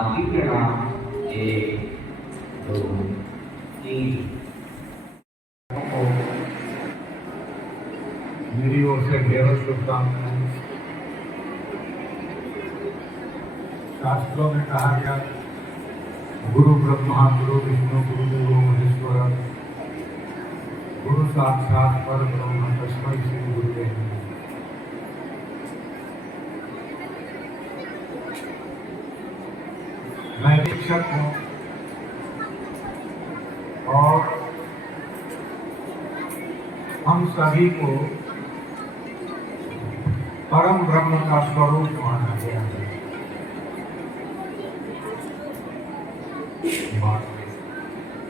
माती प्रणाम। 1 2 3। मेरी ओर से ढेरों शुभकामनाएं। शास्त्रों में कहा गया, गुरु ब्रह्मा गुरु विष्णु गुरु देवो महेश्वर, गुरु साक्षात परब्रह्म तस्मै श्री गुरुवे नमः। मैं शिक्षक हूँ और हम सभी को परम ब्रह्म का स्वरूप माना गया है।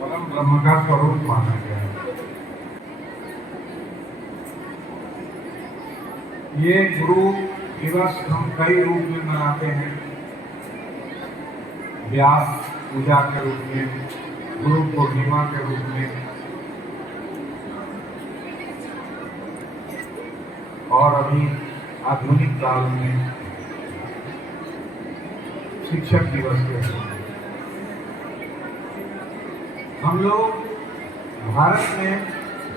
परम ब्रह्म का स्वरूप माना गया है। ये गुरु दिवस हम कई रूप में मनाते हैं। व्यास पूजा के रूप में, गुरु पूर्णिमा के रूप में, और अभी आधुनिक काल में शिक्षक दिवस के रूप में। हम लोग भारत में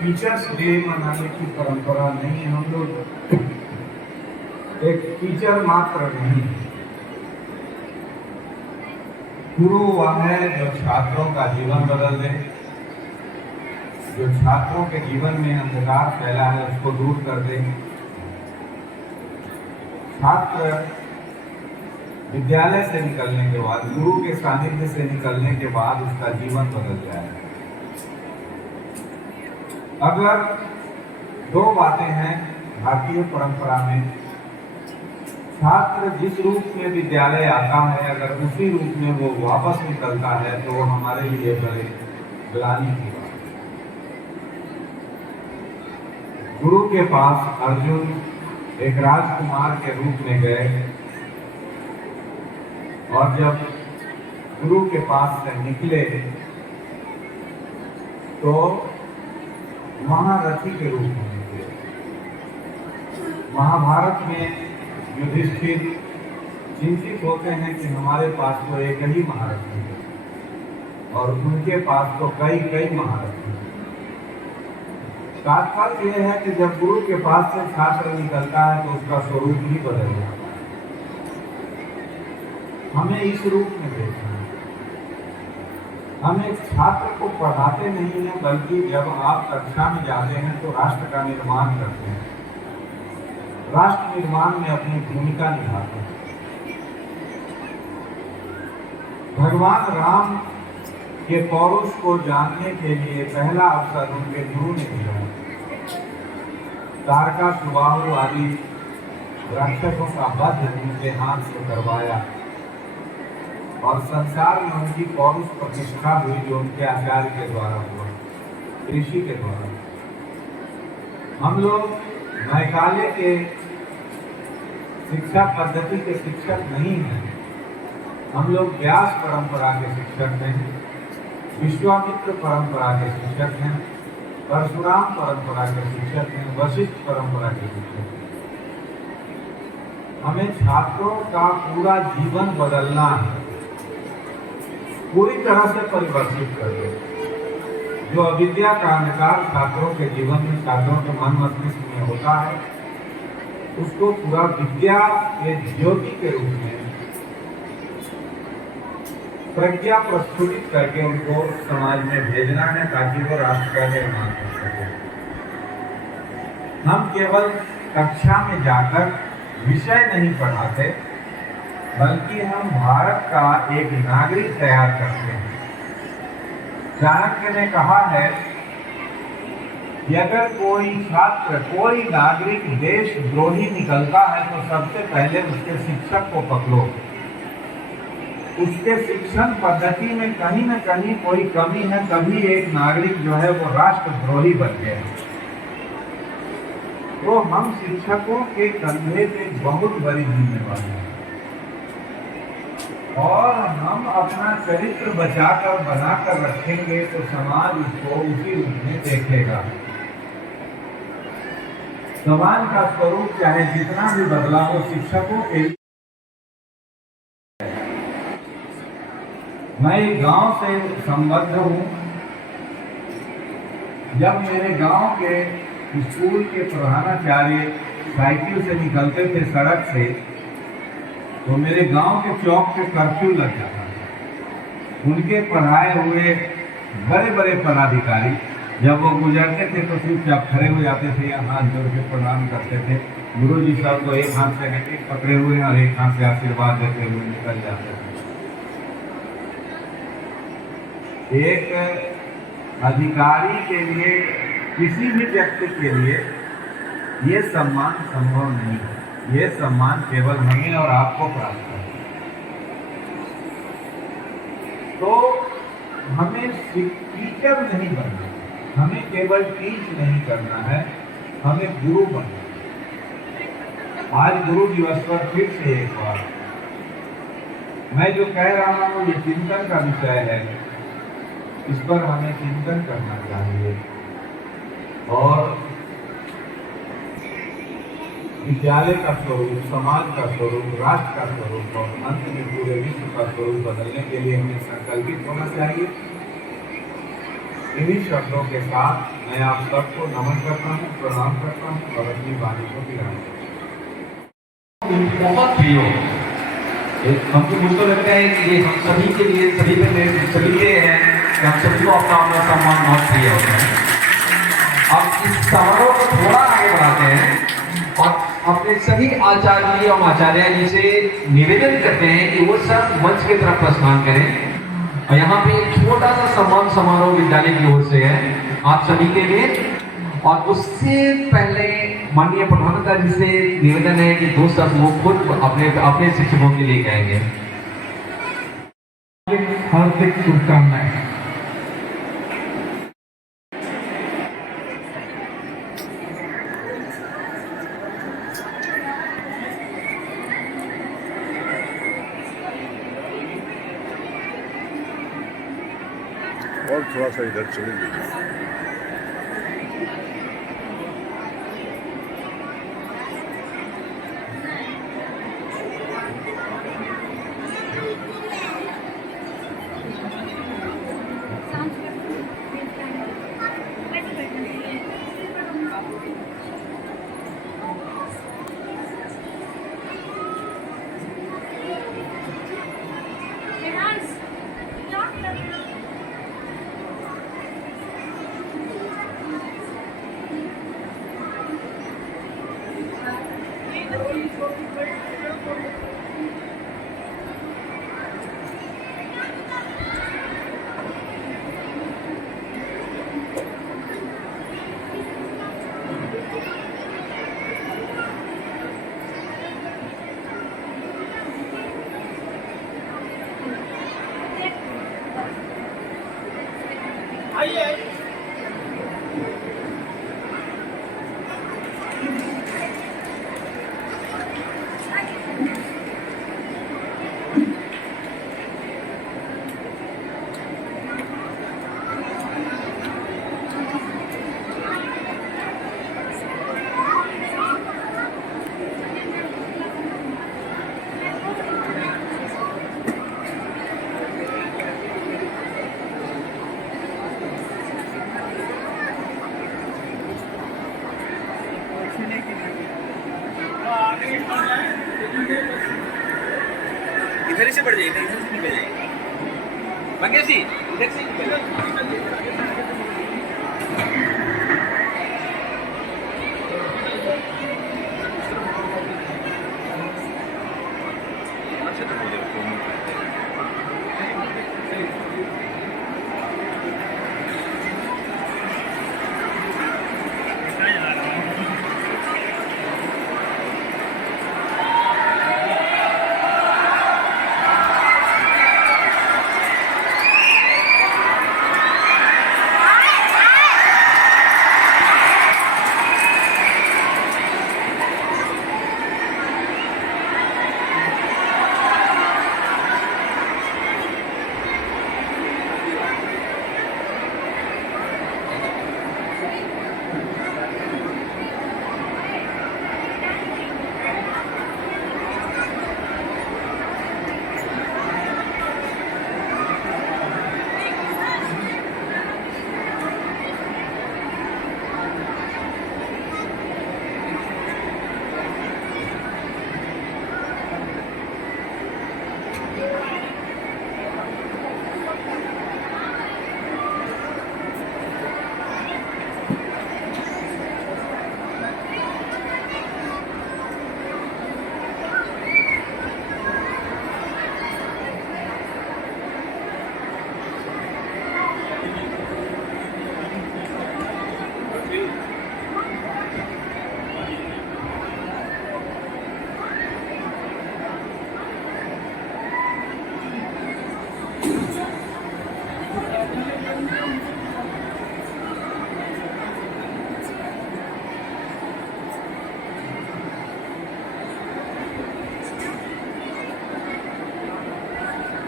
टीचर्स डे मनाने की परंपरा नहीं है। हम लोग एक टीचर मात्र नहीं, गुरु वह है जो छात्रों का जीवन बदल दे, जो छात्रों के जीवन में अंधकार फैला है उसको दूर कर दे। छात्र विद्यालय से निकलने के बाद, गुरु के सानिध्य से निकलने के बाद उसका जीवन बदल जाए। अगर दो बातें हैं भारतीय परंपरा में, छात्र जिस रूप में विद्यालय आता है अगर उसी रूप में वो वापस निकलता है तो वो हमारे लिए बड़े ग्लानि की बात है। गुरु के पास अर्जुन एक राजकुमार के रूप में गए और जब गुरु के पास से निकले तो महारथी के रूप में निकले। महाभारत में युधिष्ठिर चिंतित होते हैं कि हमारे पास तो एक ही महारथी है और उनके पास तो कई कई महारथी हैं। तात्पर्य यह है कि जब गुरु के पास से छात्र निकलता है तो उसका स्वरूप ही बदल जाता है। हमें इस रूप में देखना है। हम एक छात्र को पढ़ाते नहीं हैं, बल्कि जब आप कक्षा में जाते हैं तो राष्ट्र का निर्माण करते हैं, राष्ट्र निर्माण में अपनी भूमिका निभाते हैं। भगवान राम के पौरुष को जानने के लिए पहला अवसर उनके गुरु ने दिया। तारका सुबाहु आदि राक्षसों का वध उनके हाथ से करवाया और संसार में उनकी पौरुष प्रतिष्ठा हुई जो उनके आचार्य के द्वारा हुआ, ऋषि के द्वारा। हम लोग नैकाले के शिक्षा पद्धति के शिक्षक नहीं हैं। हम लोग व्यास परंपरा के शिक्षक हैं, विश्वामित्र परंपरा के शिक्षक हैं, परशुराम परंपरा के शिक्षक हैं, वशिष्ठ परंपरा के शिक्षक हैं। हमें छात्रों का पूरा जीवन बदलना है, पूरी तरह से परिवर्तित कर दे। जो अविद्या का अंधकार छात्रों के जीवन में, छात्रों के मन मस्तिष्क में होता है, उसको पूरा विद्या के ज्योति के रूप में प्रज्ञा प्रस्फुटित करके उनको समाज में भेजना है ताकि वो राष्ट्र का निर्माण कर सके। हम केवल कक्षा में जाकर विषय नहीं पढ़ाते, बल्कि हम भारत का एक नागरिक तैयार करते हैं। चाणक्य ने कहा है कि अगर कोई छात्र, कोई नागरिक देशद्रोही निकलता है तो सबसे पहले उसके शिक्षक को पकड़ो। उसके शिक्षण पद्धति में कहीं न कहीं कोई कमी है, तभी एक नागरिक जो है वो राष्ट्रद्रोही बन गया। तो हम शिक्षकों के कंधे पे बहुत बड़ी जिम्मेवारी है और हम अपना चरित्र बचाकर बनाकर रखेंगे तो समाज उसको उसी रूप में देखेगा। समाज का स्वरूप चाहे जितना भी बदला हो, शिक्षकों के मैं एक गांव से संबद्ध हूँ। जब मेरे गांव के स्कूल के प्रधानाचार्य साइकिल से निकलते थे सड़क से, तो मेरे गांव के चौक पे कर्फ्यू लग जाता था। उनके पढ़ाए हुए बड़े बड़े पदाधिकारी जब वो गुजरते थे तो चुपचाप खड़े हो जाते थे या हाथ जोड़ के प्रणाम करते थे। गुरु जी साहब को एक हाथ से हैंडशेक पकड़े हुए और एक हाथ से आशीर्वाद देते हुए निकल जाते थे। एक अधिकारी के लिए, किसी भी व्यक्ति के लिए ये सम्मान संभव नहीं है। ये सम्मान केवल हमें और आपको प्राप्त है। तो हमें टीचर नहीं बनना, हमें केवल टीच नहीं करना है, हमें गुरु बनना है। आज गुरु दिवस पर फिर से एक बार मैं जो कह रहा हूँ, ये चिंतन का विषय है। इस पर हमें चिंतन करना चाहिए और विद्यालय का स्वरूप, समाज का स्वरूप, राष्ट्र का स्वरूप और अंत में पूरे विश्व का स्वरूप बदलने के लिए हमें संकल्पित होना चाहिए। इन्हीं शब्दों के साथ मैं आप सबको नमन करता हूँ, प्रणाम करता हूँ और अपनी वाणी को विराम करता हूँ। बहुत प्रिय हमको मुझको लगता है कि ये हम सभी के लिए, सभी के हैं कि हम सभी को अपना अपना सम्मान बहुत प्रिय होता है। अब इस समारोह को थोड़ा आगे बढ़ाते हैं और अपने सभी आचार्य एवं आचार्य जी से निवेदन करते हैं कि वो सब मंच की तरफ प्रस्थान करें। और यहाँ पे एक छोटा सा सम्मान समारोह विद्यालय की ओर से है आप सभी के लिए। और उससे पहले माननीय प्रधानाचार्य जी से निवेदन है कि दो शब्द वो खुद अपने शिक्षकों के लिए कहेंगे। हार्दिक शुभकामनाएं। और थोड़ा सा इधर चले जाइए। इधर से बढ़ जाइए, इधर से निकल जाइए। मंगेश जी इधर से निकल जाइए।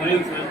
ले लीजिए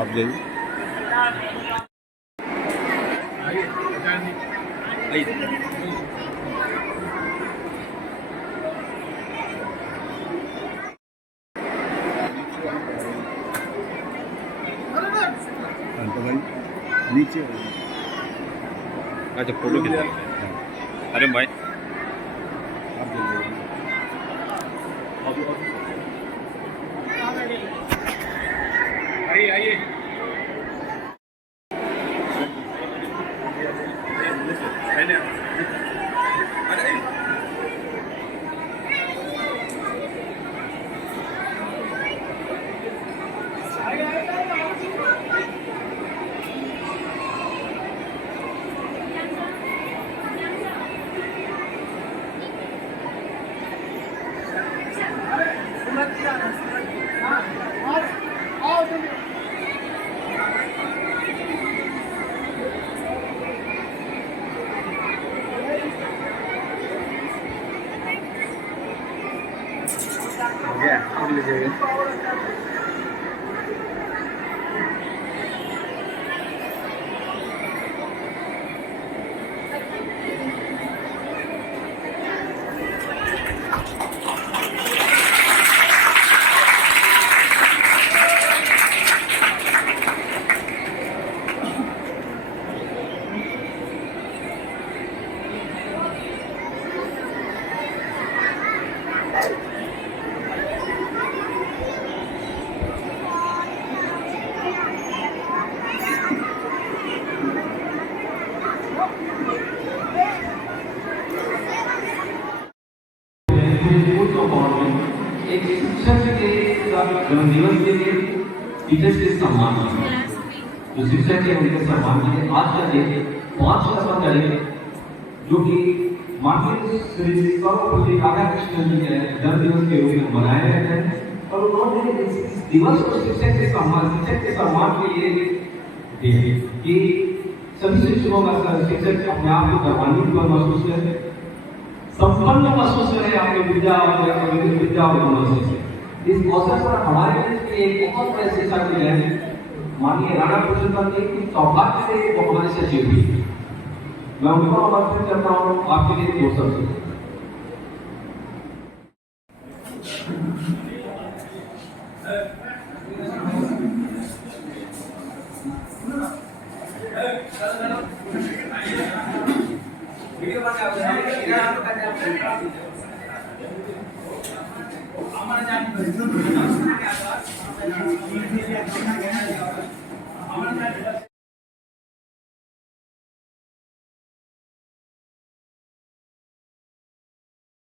आप ले लीजिए नीचे अच्छा फोटो खींचा अरे भाई आप ले लीजिए आइए आइए एक शिक्षक के जन्मदिवस के लिए टीचर्स के सम्मान जो शिक्षक के उनके सम्मान के लिए आज का दिन 5 अगस्त करेंगे जो कि माननीय श्री सर्वपल्ली राधाकृष्णन जी के जन्मदिवस के रूप में मनाए जाते हैं और उन्होंने इस दिवस को शिक्षक के सम्मान के लिए दिए कि सभी शिक्षकों का शिक्षक अपने आप को गर्वान्वित महसूस करें संपन्न महसूस करें अपने विद्या और गुणों से। इस अवसर पर हमारे लिए एक बहुत बड़े शिक्षा के लिए माननीय राणा कृष्णन जी की सौभाग्य से वो हमारे सचिव भी मैं उनको आमंत्रित करता हूँ आपके लिए दो शब्द हमारा